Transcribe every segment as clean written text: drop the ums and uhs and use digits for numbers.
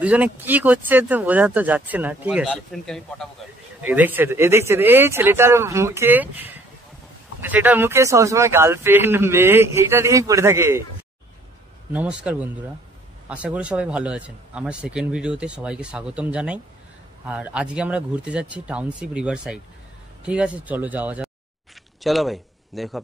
দুজনে কি করছে তো বোঝা তো যাচ্ছে না। ঠিক আছে, দেখছে এই ছেলেটার মুখে সবসময় গার্লফ্রেন্ড মেয়ে এইটা নিয়েই পড়ে থাকে। নমস্কার বন্ধুরা, আশা করি সবাই ভালো আছেন। আমার সেকেন্ড ভিডিওতে সবাইকে স্বাগতম জানাই। আর আজকে আমরা ঘুরতে যাচ্ছি টাউনশিপ রিভার সাইড। ঠিক আছে, চলো যাওয়া যাক। চলো ভাই, দেখো।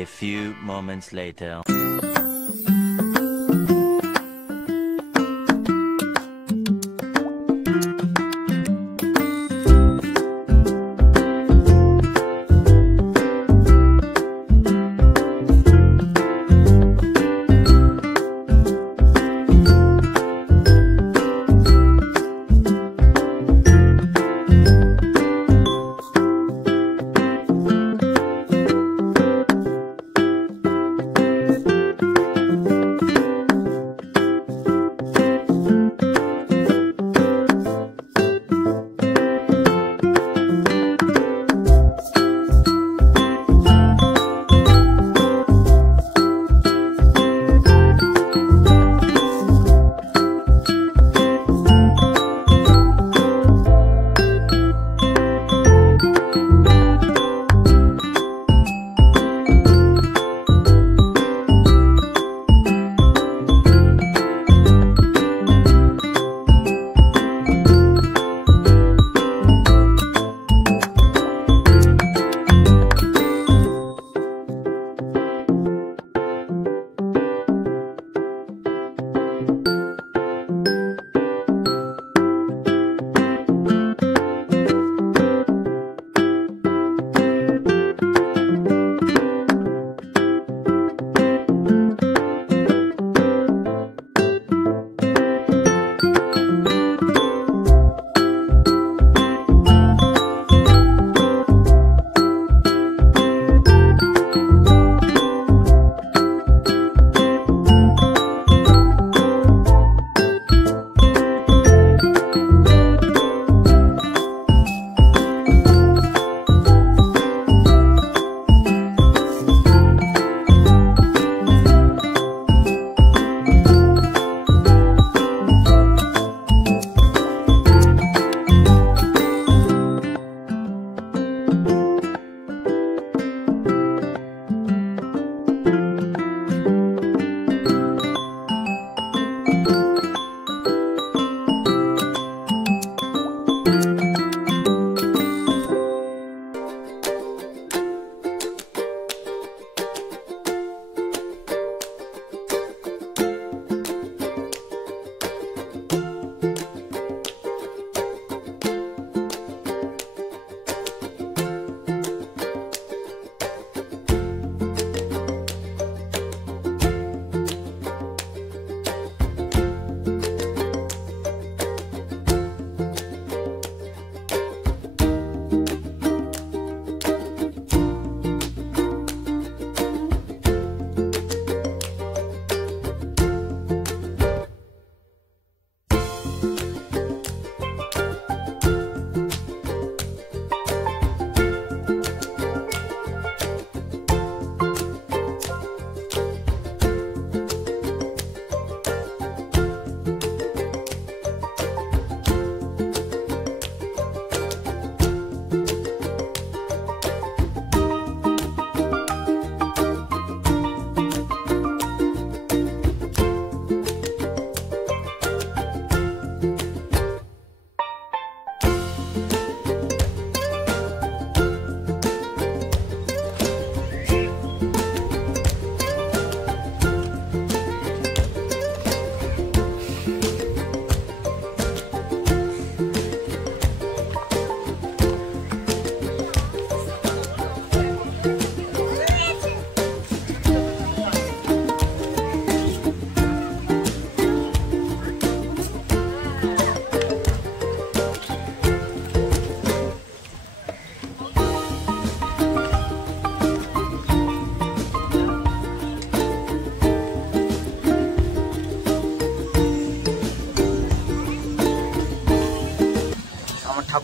A few moments later.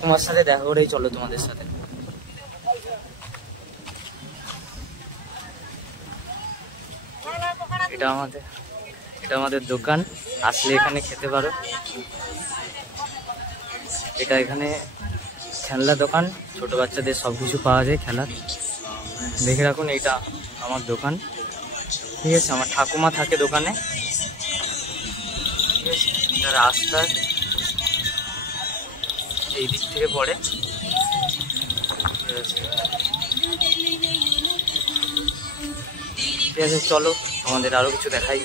ঠাকুমার সাথে দেখা করেই চলো তোমাদের সাথে। এটা আমাদের দোকান, আসলে এখানে খেতে পারো। এটা এখানে খেলনা দোকান, ছোট বাচ্চাদের সবকিছু পাওয়া যায় খেলার। দেখে রাখুন, এটা আমার দোকান, ঠিক আছে। আমার ঠাকুমা থাকে দোকানে, ঠিক আছে। এটা রাস্তা এই দিক থেকে পড়ে, ঠিক আছে। চলো আমাদের আরো কিছু দেখাই।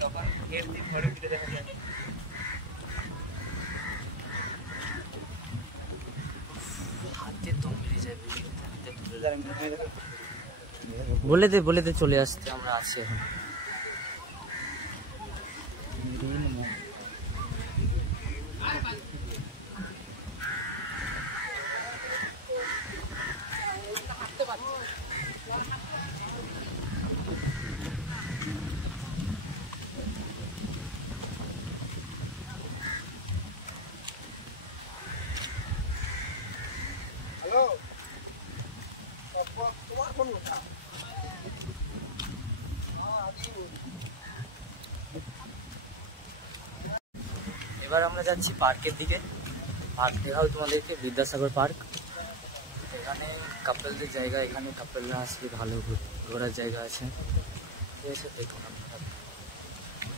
তখন এর দিক ঘরে ফিরে দেখা যায়। বলে দে চলে আসতে, আমরা আছি এখন। এবার আমরা যাচ্ছি পার্কের দিকে। পার্ক দেখাও তোমাদেরকে, বিদ্যাসাগর পার্ক। এখানে কাপলদের জায়গা, এখানে কাপলরা আসলে ভালো ঘোরার জায়গা আছে, ঠিক আছে। দেখুন আপনারা,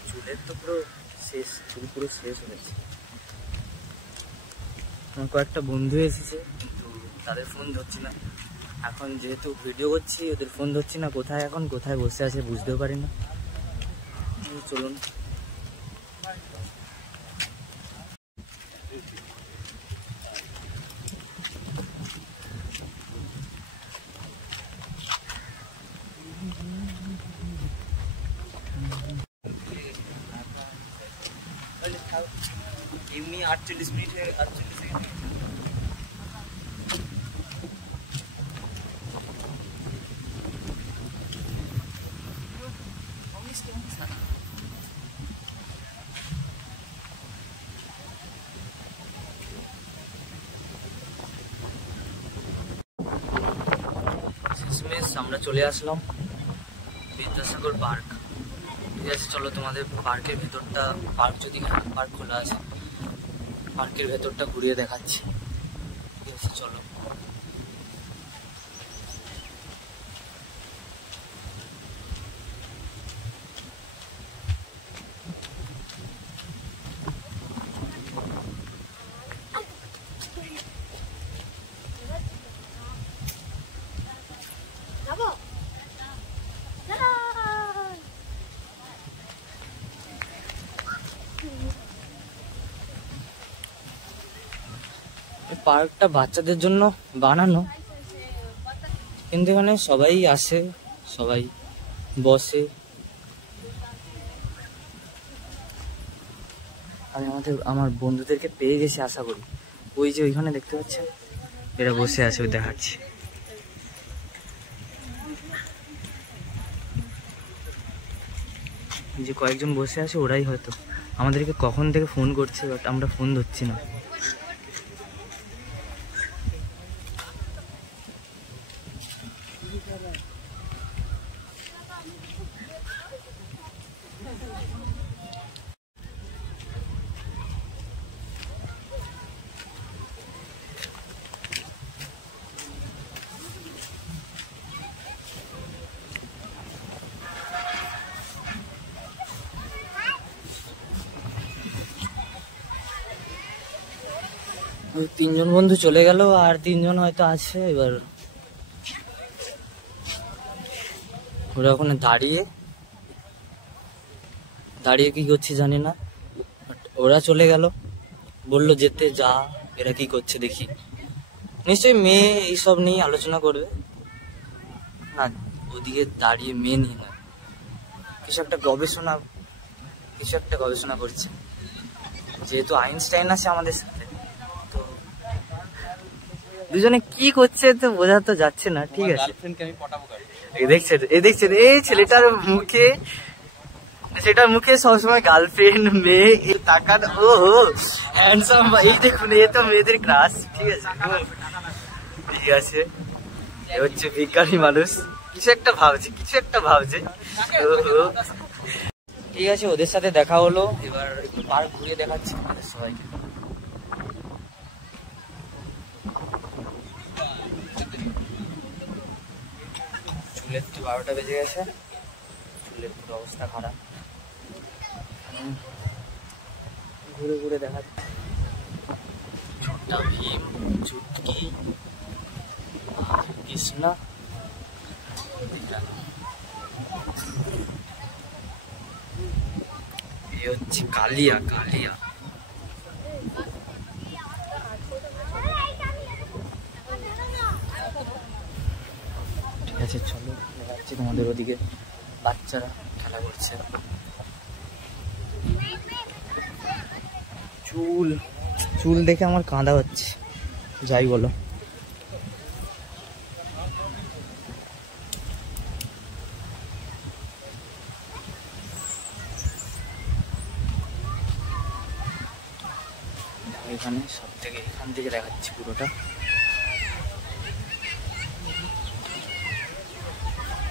চুলের তো পুরো শেষ, চুল পুরো শেষ হয়েছে। আমার কয়েকটা বন্ধু এসেছে, কিন্তু তাদের ফোন ধরছি না এখন, যেহেতু ভিডিও করছি ওদের ফোন ধরছি না। কোথায় এখন কোথায় বসে আছে বুঝতেও পারি না। চলুন। এমনি 48 মিনিট 48 সেকেন্ড। আমরা চলে আসলাম বিদ্যাসাগর পার্ক, ঠিক আছে। চলো তোমাদের পার্কের ভেতরটা, পার্ক যদি পার্ক খোলা আছে, পার্কের ভেতরটা ঘুরিয়ে দেখাচ্ছি, ঠিক আছে। চলো। পার্কটা বাচ্চাদের জন্য বানানো, কিন্তু এখানে সবাই আসে, সবাই বসে। আমি আমার বন্ধুদেরকে পেয়ে গেছি আশা করি। ওই যে ওইখানে দেখতে পাচ্ছেন, এরা বসে আছে, ওই দেখাচ্ছি। যে কয়েকজন বসে আছে ওরাই হয়তো আমাদেরকে কখন থেকে ফোন করছে, বাট আমরা ফোন ধরছি না। ওই 3 জন বন্ধু চলে গেল, আর 3 জন হয়তো আছে। এবার ওরা ওখানে দাঁড়িয়ে কি করছে জানি না, ওরা চলে গেল, বললো যেতে যা। এরা কি করছে দেখি, নিশ্চয়ই মেয়ে এইসব নিয়ে আলোচনা করবে না। ওদিকে দাঁড়িয়ে মেয়ে নিয়ে না, কিছু একটা গবেষণা করছে। যেহেতু আইনস্টাইন আছে আমাদের সাথে, তো দুজনে কি করছে তো বোঝা তো যাচ্ছে না। ঠিক আছে, এই দেখছেন এই ছেলেটার মুখে সবসময় গার্লফ্রেন্ড মেয়ে এই তাকান। ও হ্যান্ডসাম, এই দেখুন, এ তো মেয়েদের ক্রাশ। ঠিক আছে, এ হচ্ছে বিজ্ঞানী মানুষ, কিছু একটা ভাবছে। ঠিক আছে, ওদের সাথে দেখা হলো। এবার একটু পার্ক ঘুরিয়ে দেখাচ্ছি আমাদের সবাইকে। চুলের তো 12টা বেজে গেছে, চুলের পুরো অবস্থা খারাপ। ঘুরে দেখাচ্ছি। ছোট্টা ভীম, চুটকি, কৃষ্ণা, এই হচ্ছে কালিয়া। ঠিক আছে, চলো দেখাচ্ছি তোমাদের। ওদিকে বাচ্চারা খেলা করছে। চুল দেখে আমার কাঁদা হচ্ছে, যাই বলো। এখানে এখান থেকে দেখাচ্ছি পুরোটা।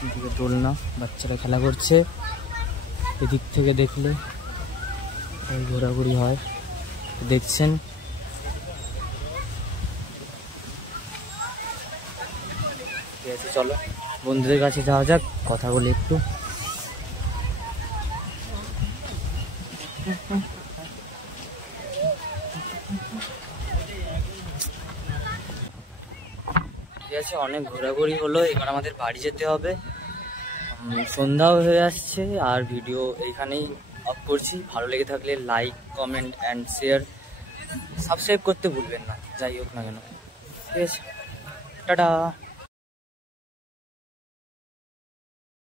এদিকে দোলনা, বাচ্চারা খেলা করছে। এদিক থেকে দেখলে ঘোরাঘুরি হয়, দেখছেন। ঠিক আছে, চলো বন্ধুদের কাছে যাওয়া যাক, কথা বলি একটু। ঠিক আছে, অনেক ঘোরাঘুরি হলো, এবার আমাদের বাড়ি যেতে হবে। সন্ধ্যাও হয়ে আসছে, আর ভিডিও এইখানেই অফ করছি। ভালো লেগে থাকলে like, comment and share, subscribe করতে ভুলবেন না, যাই হোক না কেন। ঠিক আছে, টাটা।